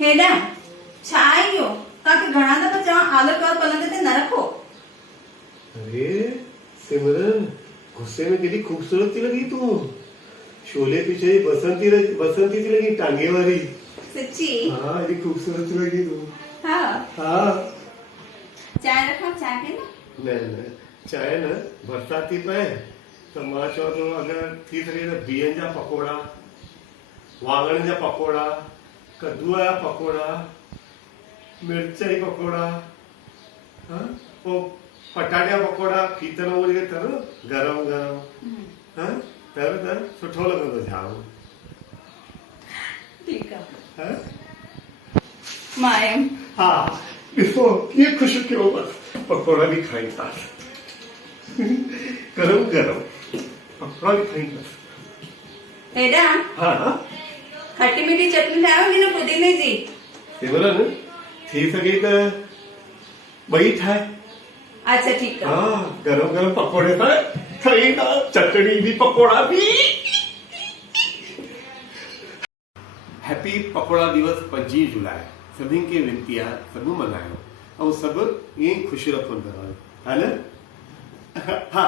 हेॾा छा आहे इहो? तव्हांखे घणा दफ़ा चवां आलू और पलंग ते न रखो। अरे सिमरन, गुस्से में केॾी खूबसूरत थी लगी तू। शोले पीछे बसंती थी लगी टांगे वाली। सच्ची? हाँ, एॾी खूबसूरत थी लगी तू। हाँ हाँ। चाय रखा? चाय पे ना? न चाहे न बरसात थी पए त मां चवां थो अगरि थी सघे त बिहनि जा पकोड़ा, वाङण जा पकोड़ा, कद्दूअ जा पकोड़ा, मिर्च जी पकोड़ा, हाँ, पोइ पटाटे जा पकोड़ा खीचन वांगुरु तर गरम गरम, हाँ, तर सुठो लॻंदो जाम। ठीकु आहे। हाँ? मां आयमि। हा, ॾिसो कीअं ख़ुशि कयो बसि, पकोड़ा बि खाईंदासीं गरम गरम पकोड़ा बि खाईंदासीं। हेॾा हाँ, खटी मीठी चटनी ठाहियो न पुदीने जी? सिमरन, थी सघे त ॿई ठाहे। अच्छा ठीकु आहे। हाँ, गरम गरम पकोड़े सां खाईंदा, चटनी भी पकोड़ा भी। हैप्पी पकोड़ा दिवस 25 जुलाई। सभिनि खे विनती आहे सभु मल्हायो ऐं सभु ईअं ई ख़ुशि रखंदा रहो, हा न? हा।